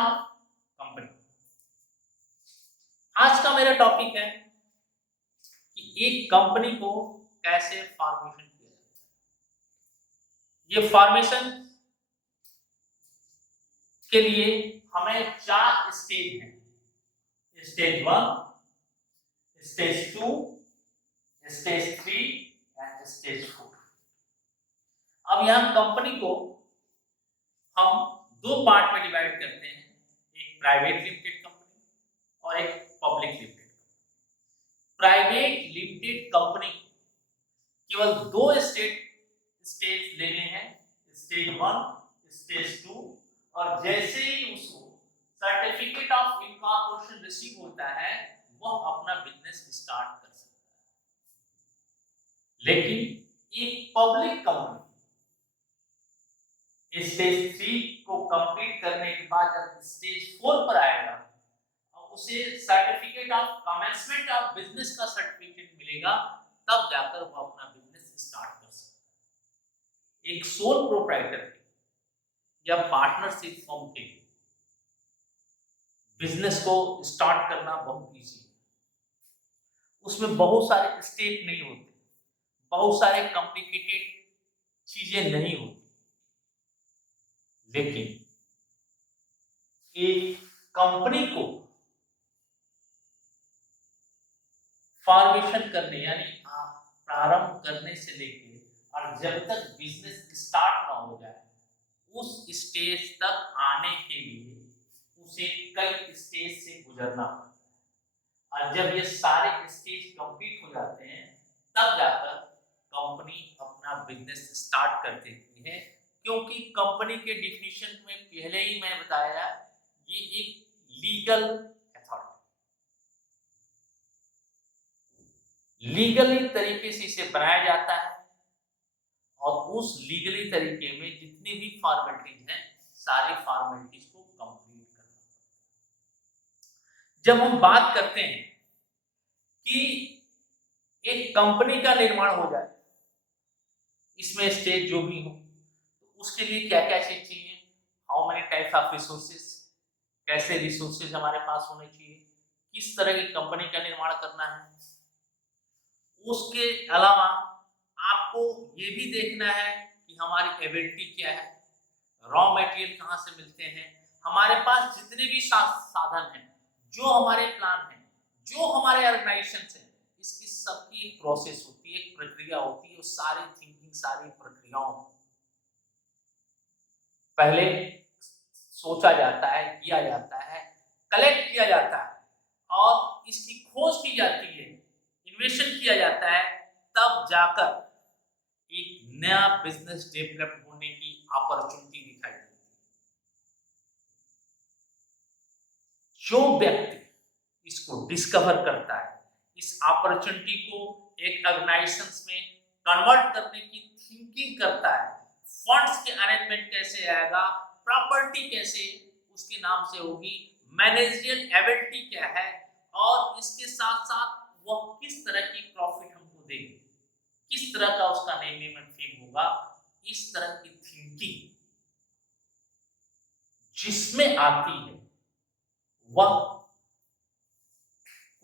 Of company. आज का मेरा टॉपिक है कि एक कंपनी को कैसे फॉर्मेशन किया जाता है। ये फॉर्मेशन के लिए हमें 4 स्टेज हैं। Stage 1, stage 2, stage 3 and stage 4। अब यहाँ कंपनी को हम 2 पार्ट में डिवाइड करते हैं, एक प्राइवेट लिमिटेड कंपनी और एक public limited company. Private limited company केवल 2 स्टेज लेने हैं, स्टेज 1, स्टेज 2, और जैसे ही उसको सर्टिफिकेट ऑफ इनकॉर्पोरेशन रिसीव होता है वह अपना बिजनेस स्टार्ट कर सकता है। लेकिन एक पब्लिक कंपनी स्टेज 3 को कंप्लीट करने के बाद जब स्टेज 4 पर आएगा और उसे certificate of commencement of business का सर्टिफिकेट मिलेगा, तब जाकर वो अपना बिजनेस स्टार्ट कर सकता है। एक सोल प्रोप्राइटर या पार्टनरशिप फॉर्म के लिए बिजनेस को स्टार्ट करना बहुत इजी है। उसमें बहुत सारे स्टेप नहीं होते, बहुत सारे कॉम्प्लिकेटेड चीजें नहीं होती। लेकिन एक कंपनी को फॉर्मेशन करने यानी प्रारंभ करने से लेकर और जब तक बिजनेस स्टार्ट ना हो जाए उस स्टेज तक आने के लिए उसे कई स्टेज से गुजरना पड़ता है। और जब ये सारे स्टेज कंप्लीट हो जाते हैं तब जाकर कंपनी अपना बिजनेस स्टार्ट कर देती है, क्योंकि कंपनी के डिफिनीशन में पहले ही मैं बताया ये एक लीगल अथॉरिटी, लीगली तरीके से इसे बनाया जाता है और उस लीगली तरीके में जितनी भी फॉर्मेलिटीज हैं सारी फॉर्मेलिटीज को कंप्लीट करना पड़ता है। जब हम बात करते हैं कि एक कंपनी का निर्माण हो जाए, इसमें स्टेज जो भी हो, तो उसके लिए क्या क्या चीज चाहिए, how many types of resources, कैसे रिसोर्सेज हमारे पास होने चाहिए, किस तरह की कंपनी का निर्माण करना है। उसके अलावा आपको ये भी देखना है कि हमारी एबिलिटी क्या है, रॉ मटेरियल कहाँ से मिलते हैं, हमारे पास जितने भी साधन हैं, जो हमारे प्लान हैं, जो हमारे ऑर्गेनाइजेशन हैं, इसकी सबकी एक प्रोसेस होती है, एक प्रक्रिया होती है। और सारी थिंकिंग, सारी प्रक्रियाओं पहले सोचा जाता है, किया जाता है, कलेक्ट किया जाता है और इसकी खोज की जाती है, इन्वेस्टमेंट किया जाता है, तब जाकर एक नया बिजनेस डेवलप होने की अपॉर्चुनिटी दिखाई देती है। जो व्यक्ति इसको डिस्कवर करता है, इस अपॉर्चुनिटी को एक ऑर्गेनाइजेशन में कन्वर्ट करने की थिंकिंग करता है, फंड्स के अरेंजमेंट कैसे आएगा, प्रॉपर्टी कैसे उसके नाम से होगी, मैनेजरियल एबिलिटी क्या है, और इसके साथ साथ वह किस तरह की प्रॉफिट हमको देंगे, किस तरह का उसका नेम फेम होगा, इस तरह की थिंकिंग जिसमें आती है वह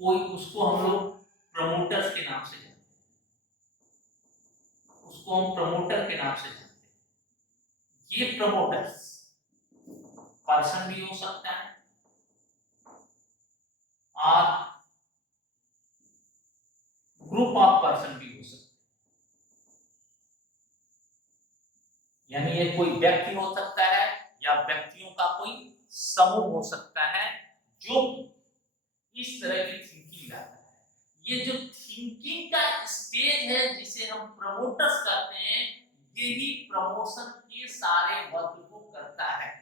कोई, उसको हम लोग प्रमोटर्स के नाम से जानते हैं, उसको हम प्रमोटर के नाम से जानते हैं। ये प्रमोटर्स पर्सन भी हो सकता है और ग्रुप ऑफ पर्सन भी हो सकता है, यानी ये कोई व्यक्ति हो सकता है या व्यक्तियों का कोई समूह हो सकता है जो इस तरह की थिंकिंग लाता है। ये जो थिंकिंग का स्टेज है जिसे हम प्रमोटर्स कहते हैं, यही प्रमोशन के सारे वर्क को करता है।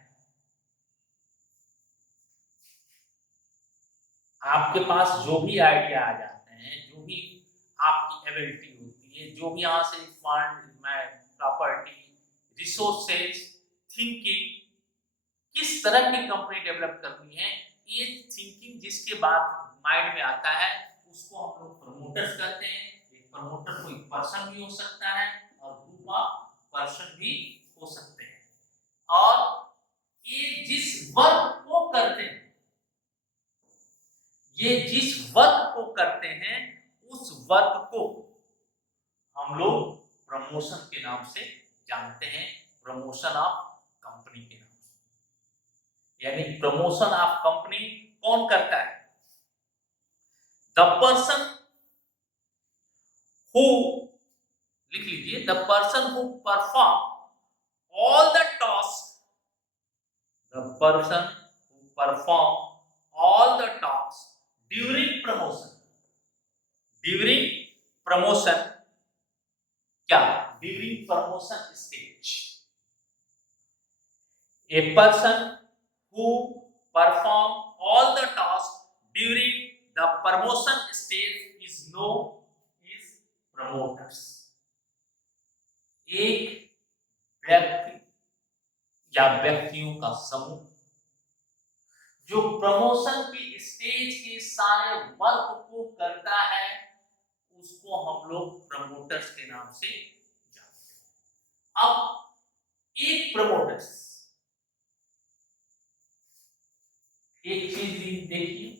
आपके पास जो भी आइडिया आ जाते हैं, जो भी आपकी एबिलिटी होती है, जो भी यहाँ से फंड, प्रॉपर्टी, रिसोर्सेज, थिंकिंग, किस तरह की कंपनी डेवलप करनी है, ये थिंकिंग जिसके बाद माइंड में आता है उसको हम लोग प्रमोटर्स कहते हैं। एक प्रमोटर कोई पर्सन भी हो सकता है और ग्रुप ऑफ पर्सन भी हो सकते हैं, और ये जिस वर्क को ये जिस वर्क को करते हैं उस वर्क को हम लोग प्रमोशन के नाम से जानते हैं, प्रमोशन ऑफ कंपनी के नाम से। यानी प्रमोशन ऑफ कंपनी कौन करता है? द पर्सन हु, लिख लीजिए, the person who perform all the tasks, the person who perform all the tasks during promotion, during promotion, क्या? during promotion stage, a person who perform all the tasks during the promotion stage is known as promoters। एक व्यक्ति या व्यक्तियों का समूह जो promotion की stage के सारे वर्क को करता है उसको हम लोग प्रमोटर्स के नाम से जानते हैं। अब एक प्रमोटर्स, एक चीज देखिए,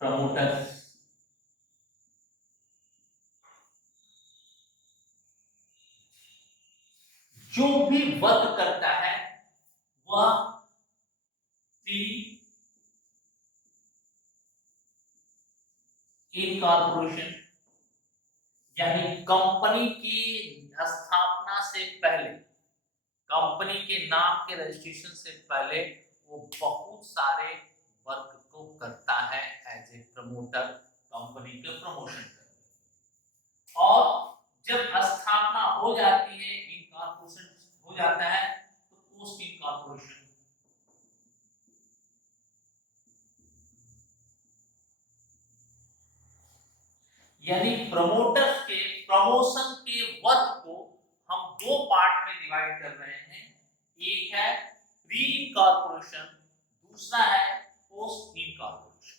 प्रमोटर्स जो भी वर्क करता है वह प्री इनकॉर्पोरेशन यानी कंपनी की स्थापना से पहले, कंपनी के नाम के रजिस्ट्रेशन से पहले वो बहुत सारे वर्क को करता है एज ए प्रमोटर, कंपनी के प्रमोशन करने। और जब स्थापना हो जाती है, इनकॉर्पोरेशन हो जाता है, तो पोस्ट इनकॉर्पोरेशन यानी प्रमोटर्स के प्रमोशन के वर्क को हम दो पार्ट में डिवाइड कर रहे हैं। एक है प्री इनकॉर्पोरेशन, दूसरा है पोस्ट इनकॉर्पोरेशन।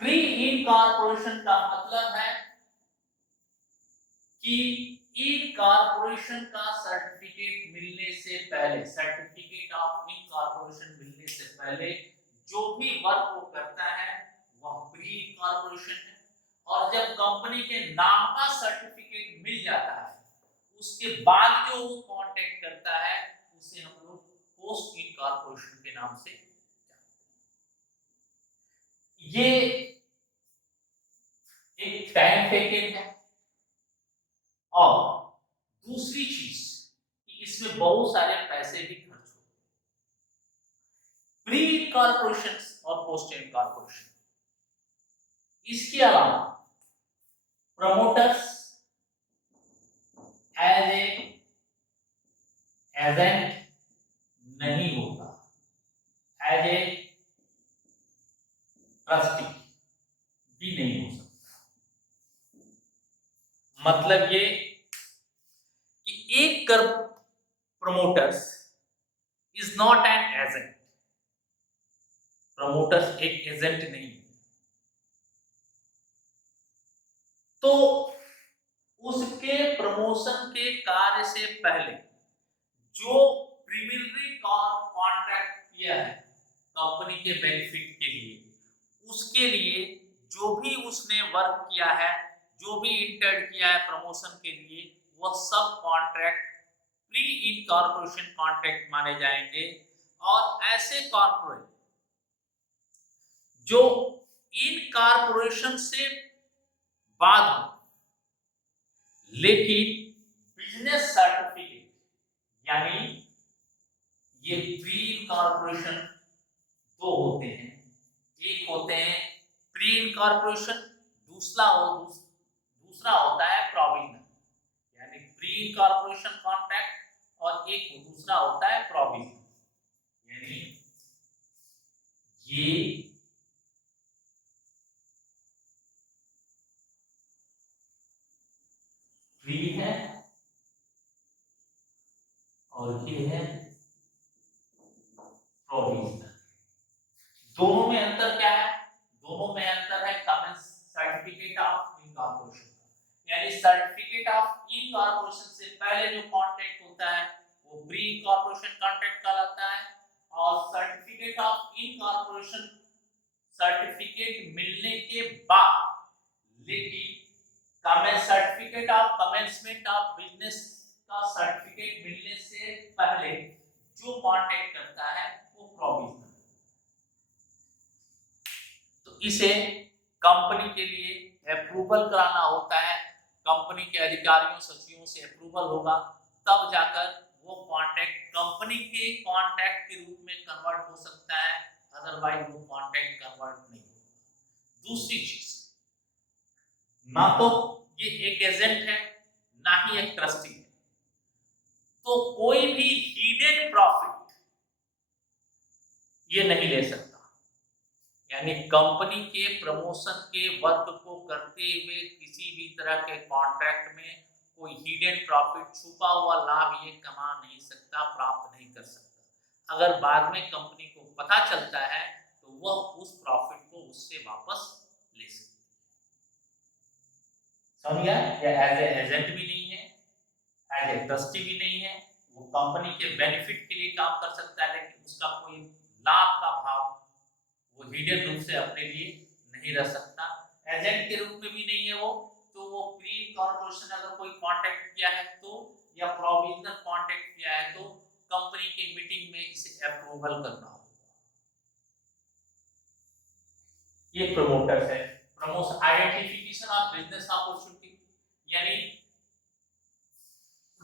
प्री इनकॉर्पोरेशन का मतलब है कि इनकॉर्पोरेशन का सर्टिफिकेट मिलने से पहले, सर्टिफिकेट ऑफ इनकॉर्पोरेशन मिलने से पहले जो भी वर्क वो करता है वह प्री इनकॉर्पोरेशन है। और जब कंपनी के नाम का सर्टिफिकेट मिल जाता है उसके बाद जो वो कांटेक्ट करता है उसे हम लोग पोस्ट इनकॉर्पोरेशन के नाम से जानते हैं। ये एक टाइम टेकन है। और दूसरी चीज कि इसमें बहुत सारे पैसे भी खर्च होते हैं। प्री इनकॉर्पोरेशन और पोस्ट इनकॉर्पोरेशन, इसके अलावा प्रमोटर्स एज ए एजेंट नहीं होता, एज ए ट्रस्टी भी नहीं हो सकता। मतलब ये कि एक promoters is not an agent, promoters एक एजेंट नहीं। तो उसके प्रमोशन के कार्य से पहले जो प्रीलिमिनरी कॉन्ट्रैक्ट किया है कंपनी के बेनिफिट के लिए, उसके लिए जो भी उसने वर्क किया है, जो भी इंटर्न किया है प्रमोशन के लिए, वह सब कॉन्ट्रैक्ट प्री इनकॉर्पोरेशन कॉन्ट्रैक्ट माने जाएंगे। और ऐसे कॉर्पोरेट जो इनकॉर्पोरेशन से बाद हो लेकिन बिजनेस सर्टिफिकेट, यानी ये प्री इनकॉर्पोरेशन दो होते हैं। एक होते हैं प्री इनकॉर्पोरेशन, दूसरा होता है प्रोविजनल, यानी प्री इनकॉर्पोरेशन कॉन्ट्रैक्ट, और एक दूसरा होता है प्रोविजनल, यानी ये प्री है और ये है प्रोविजनल। दोनों में अंतर क्या है? दोनों में अंतर है कॉमन सर्टिफिकेट ऑफ इनकॉर्पोरेशन, यानी सर्टिफिकेट ऑफ इनकॉर्पोरेशन से पहले जो कॉन्ट्रैक्ट होता है वो प्री इनकॉर्पोरेशन कॉन्ट्रैक्ट कहलाता है। और सर्टिफिकेट ऑफ इनकॉर्पोरेशन सर्टिफिकेट मिलने के बाद, लेकिन certificate of commencement of business का सर्टिफिकेट मिलने से पहले जो कॉन्ट्रैक्ट करता है वो प्रोविजनल। तो इसे कंपनी के लिए अप्रूवल कराना होता है, कंपनी के अधिकारियों सचिवों से अप्रूवल होगा, तब जाकर वो कॉन्ट्रैक्ट कंपनी के कॉन्ट्रैक्ट के रूप में कन्वर्ट हो सकता है, अदरवाइज वो कॉन्ट्रैक्ट कन्वर्ट नहीं होगा। दूसरी चीज, ना तो ये एक एजेंट है ना ही एक ट्रस्टी है, तो कोई भी हिडन प्रॉफिट ये नहीं ले सकता। यानी कंपनी के प्रमोशन के वर्क को करते हुए किसी भी तरह के कॉन्ट्रैक्ट में कोई हिडन प्रॉफिट, छुपा हुआ लाभ ये कमा नहीं सकता, प्राप्त नहीं कर सकता। अगर बाद में कंपनी को पता चलता है तो वह उस प्रॉफिट को उससे वापस ले सकती है। समझ गया? एज ए एजेंट भी नहीं है, एज ए ट्रस्टी भी नहीं है, वो कंपनी के बेनिफिट के लिए काम कर सकता है, लेकिन उसका कोई लाभ का भाव वो हिडन रूप से अपने लिए नहीं रह सकता। एजेंट के रूप में भी नहीं है वो, तो वो प्री कॉर्पोरेशन अगर कोई कॉन्ट्रैक्ट किया है तो, या प्रोविजनल कॉन्ट्रैक्ट किया है तो कंपनी के मीटिंग में इसे अप्रूवल करना होगा। ये प्रमोटर्स है। Promotion identification of business opportunity, यानी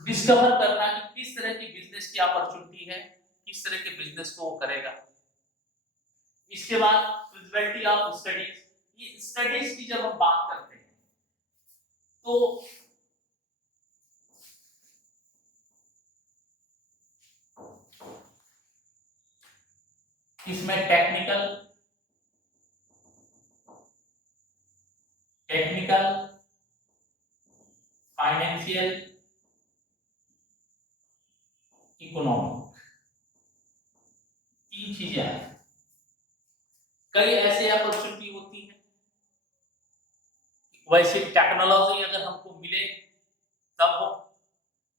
डिस्कवर करना कि किस तरह की बिजनेस की अपॉर्चुनिटी है, किस तरह के बिजनेस को वो करेगा। इसके बाद फिजिबिलिटी ऑफ स्टडीज, ये स्टडीज की जब हम बात करते हैं तो इसमें टेक्निकल, फाइनेंशियल, इकोनॉमिक, तीन चीजें हैं। कई ऐसे अपॉर्चुनिटी होती है, वैसे टेक्नोलॉजी अगर हमको मिले तब हो,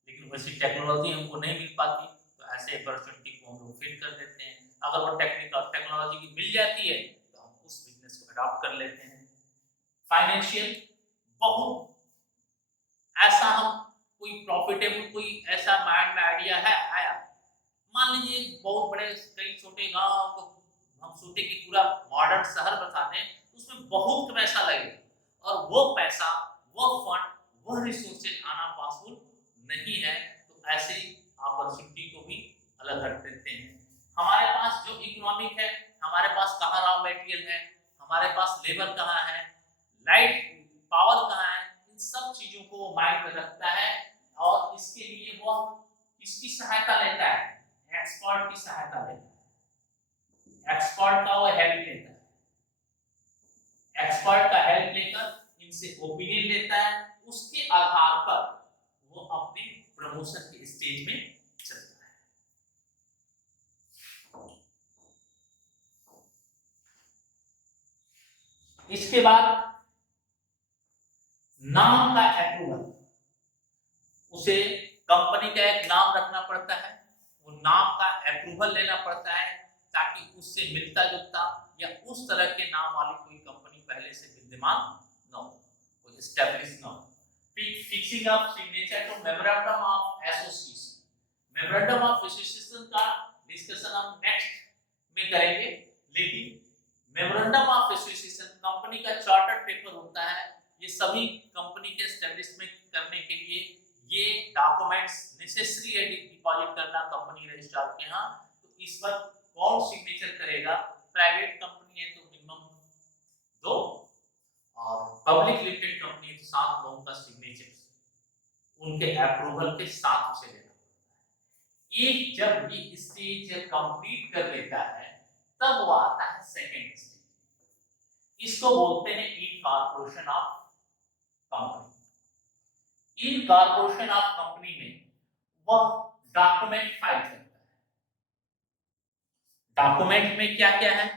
लेकिन वैसी टेक्नोलॉजी हमको नहीं मिल पाती तो ऐसे अपॉर्चुनिटी को हम लोग फेल कर देते हैं। अगर वो टेक्नोलॉजी की मिल जाती है तो हम उस बिजनेस को अडॉप्ट कर लेते हैं। फाइनेंशियल, बहुत ऐसा हम कोई प्रॉफिटेबल, कोई ऐसा माइंड में आइडिया है आया, मान लीजिए बहुत बड़े कई छोटे गांव को हम सोचे कि पूरा मॉडर्न शहर बता दें, उसमें बहुत पैसा लगेगा और वो पैसा, वो फंड, वो रिसोर्सेज आना पॉसिबल नहीं है, तो ऐसे अपॉर्चुनिटी को भी अलग रख देते हैं। हमारे पास जो इकोनॉमिक है, हमारे पास कहाँ रॉ मटेरियल है, हमारे पास लेबर कहाँ है, लाइट पावर कहाँ है, इन सब चीजों को माइंड में रखता है और इसके लिए वो किसकी सहायता लेता है, एक्सपर्ट की सहायता लेता है। एक्सपर्ट का वो हेल्प लेता है, एक्सपर्ट का हेल्प लेकर इनसे ओपिनियन लेता है, उसके आधार पर वो अपने प्रमोशन के स्टेज में चलता है। इसके बाद नाम का अप्रूवल, उसे कंपनी का एक नाम रखना पड़ता है, वो नाम का अप्रूवल लेना पड़ता है ताकि उससे मिलता जुलता या उस तरह के नाम वाली कोई कंपनी पहले से विद्यमान न हो, कोई एस्टैब्लिश न हो। Fixing of signature to memorandum of association, memorandum of association का डिस्कशन हम नेक्स्ट में करेंगे, लेकिन मेमोरेंडम ऑफ एसोसिएशन कंपनी का चार्टर पेपर होता है। ये सभी कंपनी के एस्टैब्लिशमेंट करने के लिए ये डॉक्यूमेंट्स नेसेसरी है डिपॉजिट करना कंपनी रजिस्ट्रार के यहाँ। तो इस पर कौन सिग्नेचर करेगा, प्राइवेट कंपनी है तो मिनिमम 2 और पब्लिक लिमिटेड कंपनी है तो 7 लोगों का सिग्नेचर उनके अप्रूवल के साथ उसे लेना पड़ता है। एक जब ये स्टेज कंप्लीट कर लेता है तब वो आता है सेकेंड स्टेज, इसको बोलते हैं incorporation of company. Incorporation of company में वह डॉक्यूमेंट फाइल करता है। डॉक्यूमेंट में क्या क्या है,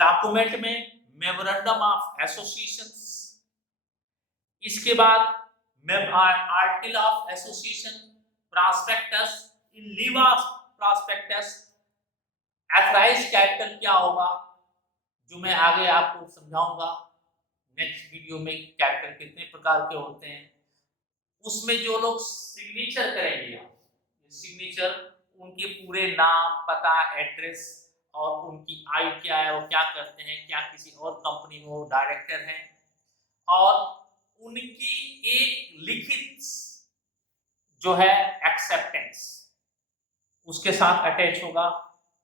डॉक्यूमेंट में मेमोरेंडम ऑफ एसोसिएशन, इसके बाद article of association, prospectus, in lieu of prospectus authorised capital क्या होगा, जो मैं आगे आपको समझाऊंगा नेक्स्ट वीडियो में। कैपिटल कितने प्रकार के होते हैं, उसमें जो लोग सिग्नेचर करेंगे, सिग्नेचर उनके पूरे नाम, पता, एड्रेस और उनकी आयु क्या है, वो क्या करते हैं, क्या किसी और कंपनी में वो डायरेक्टर हैं, और उनकी एक लिखित जो है एक्सेप्टेंस उसके साथ अटैच होगा।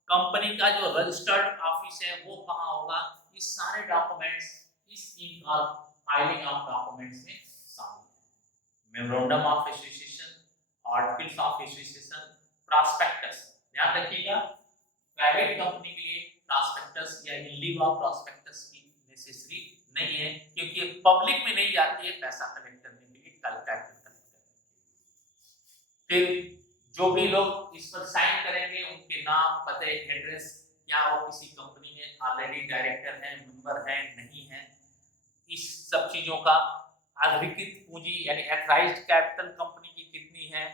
कंपनी का जो रजिस्टर्ड ऑफिस है वो कहाँ होगा, ये सारे डॉक्यूमेंट्स इस फाइलिंग ऑफ डॉक्यूमेंट्स में शामिल है। Memorandum of association, articles of association, prospectus. ध्यान रखिएगा, प्राइवेट कंपनी के लिए प्रॉस्पेक्टस या इन लिव ऑफ प्रॉस्पेक्टस की नेसेसरी नहीं है, क्योंकि पब्लिक में नहीं जाती है पैसा कलेक्ट करने के लिए, कैपिटल कलेक्ट करने के लिए। फिर जो भी लोग इस पर साइन करेंगे उनके नाम, पते, एड्रेस, क्या वो किसी कंपनी में ऑलरेडी डायरेक्टर हैं, मेंबर हैं, नहीं है, इस सब चीजों का, अधिकृत पूंजी यानी एथराइज्ड कैपिटल कंपनी की कितनी है,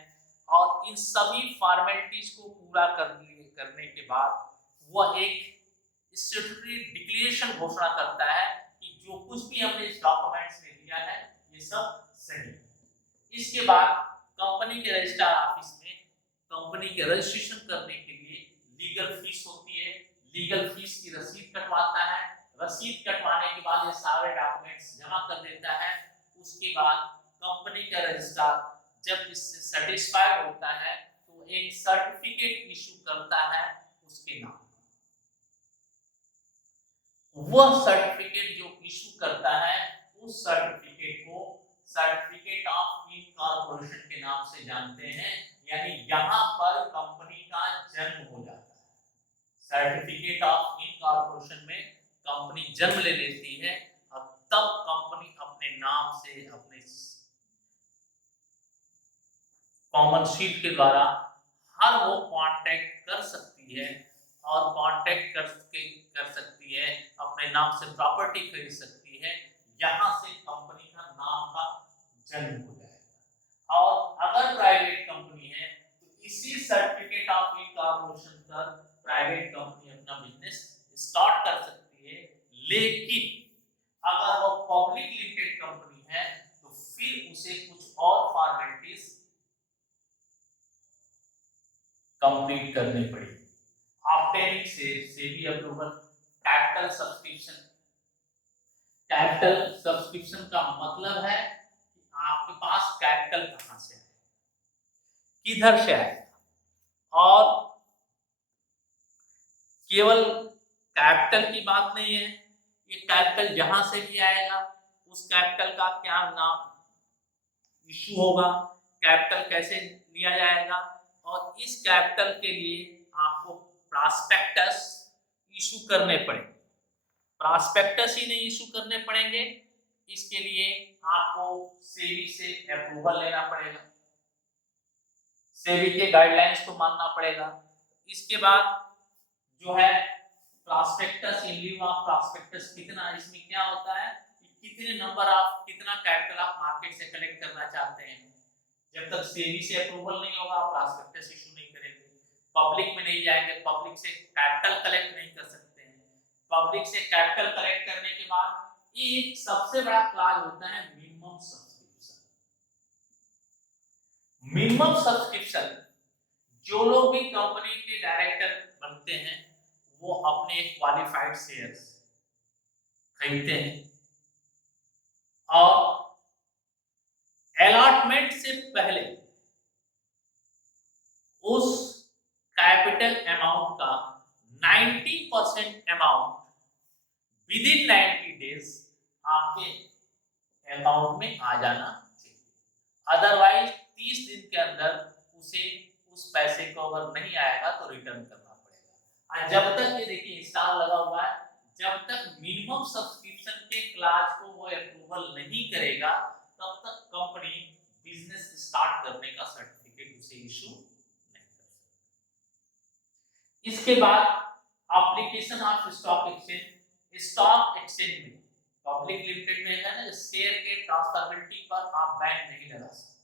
और इन सभी फॉर्मेलिटीज को पूरा करने के बाद वह एक स्टैट्यूटरी डिक्लेरेशन घोषणा करता है कि जो कुछ भी हमने इस डॉक्यूमेंट्स में दिया है ये सब सही है। इसके बाद कंपनी के रजिस्ट्रार ऑफिस में कंपनी के रजिस्ट्रेशन करने के लिए लीगल फीस होती है, लीगल फीस की रसीद कटवाता है, रसीद कटवाने के बाद ये सारे डॉक्यूमेंट्स जमा कर देता है। उसके बाद कंपनी का रजिस्ट्रार जब इससे सेटिस्फाइड होता है तो एक सर्टिफिकेट इशू करता है उसके नाम। वह सर्टिफिकेट जो इशू करता है उस सर्टिफिकेट को सर्टिफिकेट ऑफ इनकॉर्पोरेशन के नाम से जानते हैं, यानी यहां पर कंपनी का जन्म हो जाता है। सर्टिफिकेट ऑफ इनकॉर्पोरेशन में कंपनी जन्म ले लेती है और तब कंपनी अपने नाम से अपने कॉमन शीट के द्वारा हर वो कांटेक्ट कर सकती है, और कांटेक्ट कर सकती है, अपने नाम से प्रॉपर्टी खरीद सकती है, यहां से कंपनी का नाम का जन्म हो जाएगा। और अगर प्राइवेट कंपनी है तो इसी सर्टिफिकेट ऑफ इनकॉर्पोरेशन पर प्राइवेट कंपनी अपना बिजनेस स्टार्ट कर सकती है। लेकिन अगर वो पब्लिक लिमिटेड कंपनी है तो फिर उसे कुछ और फॉर्मेलिटीज कंप्लीट करनी पड़ेगी। Obtaining SEBI approval, capital subscription. Capital subscription का मतलब है कि आपके पास कैपिटल कहां से है, किधर से आएगा, और केवल कैपिटल की बात नहीं है, ये कैपिटल जहां से भी आएगा उस कैपिटल का क्या नाम इशू होगा, कैपिटल कैसे लिया जाएगा, और इस कैपिटल के लिए आपको प्रॉस्पेक्टस इशू करने पड़ेंगे। प्रॉस्पेक्टस ही नहीं इशू करने पड़ेंगे, इसके लिए आपको सेबी से अप्रूवल लेना पड़ेगा, सेबी के गाइडलाइंस को मानना पड़ेगा। इसके बाद जो है prospectus in lieu of prospectus कितना, इसमें क्या होता है कि कितने नंबर ऑफ कितना कैपिटल आप मार्केट से कलेक्ट करना चाहते हैं। जब तक सेबी से अप्रूवल नहीं होगा आप प्रॉस्पेक्टस इशू नहीं करेंगे, पब्लिक में नहीं जाएंगे, पब्लिक से कैपिटल कलेक्ट नहीं कर सकते हैं। पब्लिक से कैपिटल कलेक्ट करने के बाद एक सबसे बड़ा क्लाज होता है मिनिमम सब्सक्रिप्शन। मिनिमम सब्सक्रिप्शन जो लोग भी कंपनी के डायरेक्टर बनते हैं वो अपने क्वालिफाइड शेयर्स खरीदते हैं, और अलॉटमेंट से पहले उस कैपिटल अमाउंट का 90% अमाउंट विद इन 90 डेज आपके अकाउंट में आ जाना चाहिए। अदरवाइज 30 दिन के अंदर उसे उस पैसे को अगर नहीं आएगा तो रिटर्न करना पड़ेगा। और जब तक ये देखिए स्टार लगा हुआ है, जब तक मिनिमम सब्सक्रिप्शन के क्लास को वो अप्रूवल नहीं करेगा तब तक कंपनी बिजनेस स्टार्ट करने का सर्टिफिकेट उसे इशू नहीं कर सकती। इसके बाद application of stock exchange. Stock exchange में पब्लिक लिमिटेड में है ना, शेयर के ट्रांसफरेबिलिटी पर आप बैंक नहीं लगा सकते,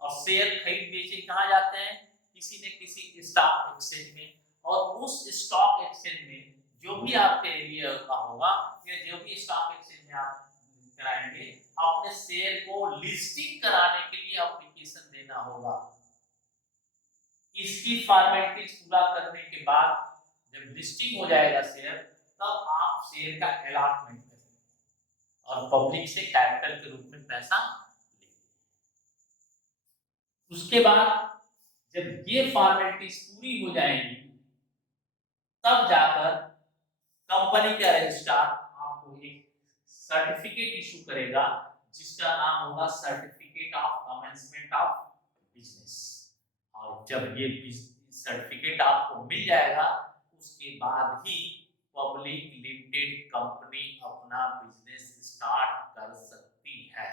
और शेयर खरीद बेचे कहाँ जाते हैं, किसी न किसी स्टॉक एक्सचेंज में, और उस स्टॉक एक्सचेंज में जो भी आपके एरिया का होगा या जो भी स्टॉक एक्सचेंज में आप कराएंगे, अपने शेयर को लिस्टिंग कराने के लिए एप्लीकेशन देना होगा। इसकी फॉर्मेलिटीज पूरा करने के बाद जब लिस्टिंग हो जाएगा शेयर, तब आप शेयर का अलॉटमेंट करेंगे और पब्लिक से कैपिटल के रूप में पैसा लेंगे। उसके बाद जब ये फॉर्मेलिटीज पूरी हो जाएंगी, तब जाकर कंपनी का रजिस्ट्रार आपको एक सर्टिफिकेट इशू करेगा, जिसका नाम होगा certificate of commencement of business. और जब ये सर्टिफिकेट आपको मिल जाएगा, उसके बाद ही पब्लिक लिमिटेड कंपनी अपना बिजनेस स्टार्ट कर सकती है।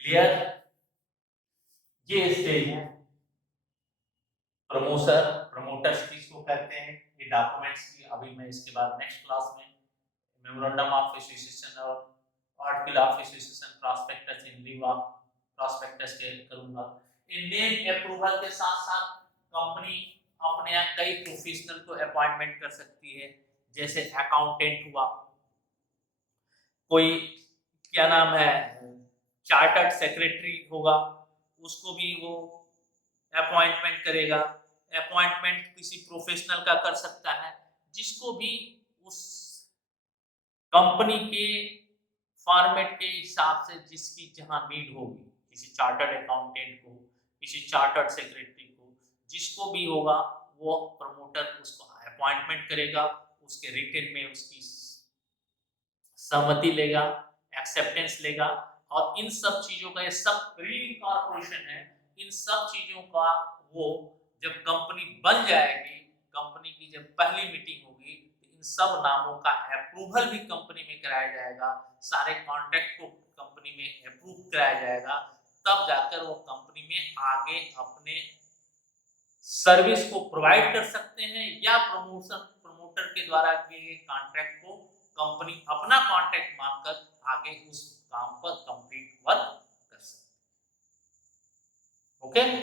क्लियर? ये स्टेज है प्रमोटर्स किसको कहते हैं, ये डॉक्यूमेंट्स की अभी मैं इसके बाद नेक्स्ट क्लास में मेमोरेंडम ऑफ एसोसिएशन और article of association, prospectus in लिeu of prospectus के करूंगा। इन नेम अप्रूवल के साथ साथ कंपनी अपने यहाँ कई प्रोफेशनल को अपॉइंटमेंट कर सकती है, जैसे अकाउंटेंट हुआ, कोई क्या नाम है चार्टर्ड सेक्रेटरी होगा, उसको भी वो अपॉइंटमेंट करेगा। अपॉइंटमेंट किसी प्रोफेशनल का कर सकता है, जिसको भी उस कंपनी के फॉर्मेट के हिसाब से जिसकी जहां नीड होगी, किसी चार्टर्ड अकाउंटेंट को, किसी चार्टर्ड सेक्रेटरी को, जिसको भी होगा वो प्रमोटर उसको अपॉइंटमेंट करेगा, उसके रिटन में उसकी सहमति लेगा, एक्सेप्टेंस लेगा। और इन सब चीजों का, ये सब रीइंकॉर्पोरेशन है, इन सब चीजों का वो जब कंपनी बन जाएगी, कंपनी की जब पहली मीटिंग होगी, तो इन सब नामों का अप्रूवल भी कंपनी में कराया जाएगा, सारे कॉन्ट्रैक्ट को कंपनी में अप्रूव कराया जाएगा, तब जाकर वो कंपनी में आगे अपने सर्विस को प्रोवाइड कर सकते हैं, या प्रमोटर के द्वारा किए गए कॉन्ट्रैक्ट को कंपनी अपना कॉन्ट्रैक्ट मानकर आगे उस काम पर कंप्लीट वर्क कर सकते हैं। ओके।